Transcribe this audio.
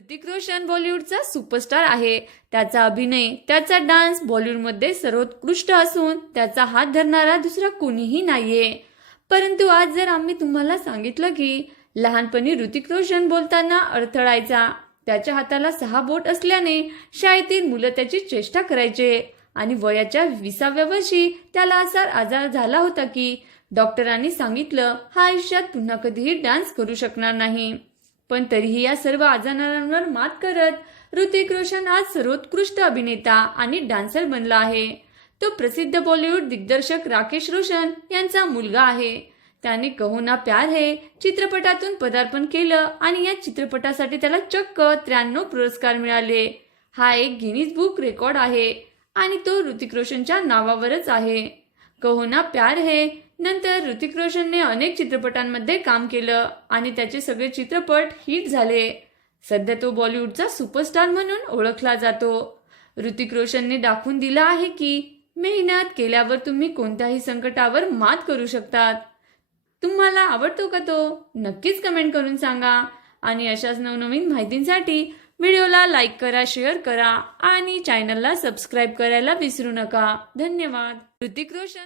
Hrithik Roshan बॉलिवूडचा superstar आहे. त्याचा अभिनय त्याचा डान्स बॉलिवूडमध्ये सर्वोत्कृष्ट असून त्याचा हात धरणारा दुसरा कोणीही नाहीये. परंतु आज जर आम्ही तुम्हाला सांगितलं की लहानपणी ऋतिक रोशन बोलताना अडथळायचा त्याच्या हाताला सहा बोट असल्याने शाळेतील मुलं त्याची चेष्टा करायचे आणि वयाच्या विसाव्या वर्षी त्याला असा आजार झाला होता की डॉक्टरांनी सांगितलं हा आयुष्यात पुन्हा कधीही डान्स करू शकणार नाही. पण तरीही या सर्व आजारांवर मात करत ऋतिक रोशन आज सर्वोत्कृष्ट अभिनेता आणि डान्सर बनला आहे. तो प्रसिद्ध बॉलिवूड दिग्दर्शक राकेश रोशन यांचा मुलगा आहे. त्याने कहोना प्यार हे चित्रपटातून पदार्पण केलं आणि या चित्रपटासाठी त्याला चक्क त्र्याण्णव पुरस्कार मिळाले. हा एक गिनीज बुक रेकॉर्ड आहे आणि तो ऋतिक रोशनच्या नावावरच आहे. कहोना प्यार है नंतर ऋतिक रोशनने अनेक चित्रपटांमध्ये काम केलं आणि त्याचे सगळे चित्रपट हिट झाले. सध्या तो बॉलिवूडचा सुपरस्टार म्हणून ओळखला जातो. ऋतिक रोशनने दाखवून दिलं आहे की मेहनत केल्यावर तुम्ही कोणत्याही संकटावर मात करू शकतात. तुम्हाला आवडतो का तो? नक्कीच कमेंट करून सांगा. आणि अशाच नवनवीन माहितींसाठी व्हिडिओला लाईक करा शेअर करा आणि चॅनलला सबस्क्राईब करायला विसरू नका. धन्यवाद. ऋतिक रोशन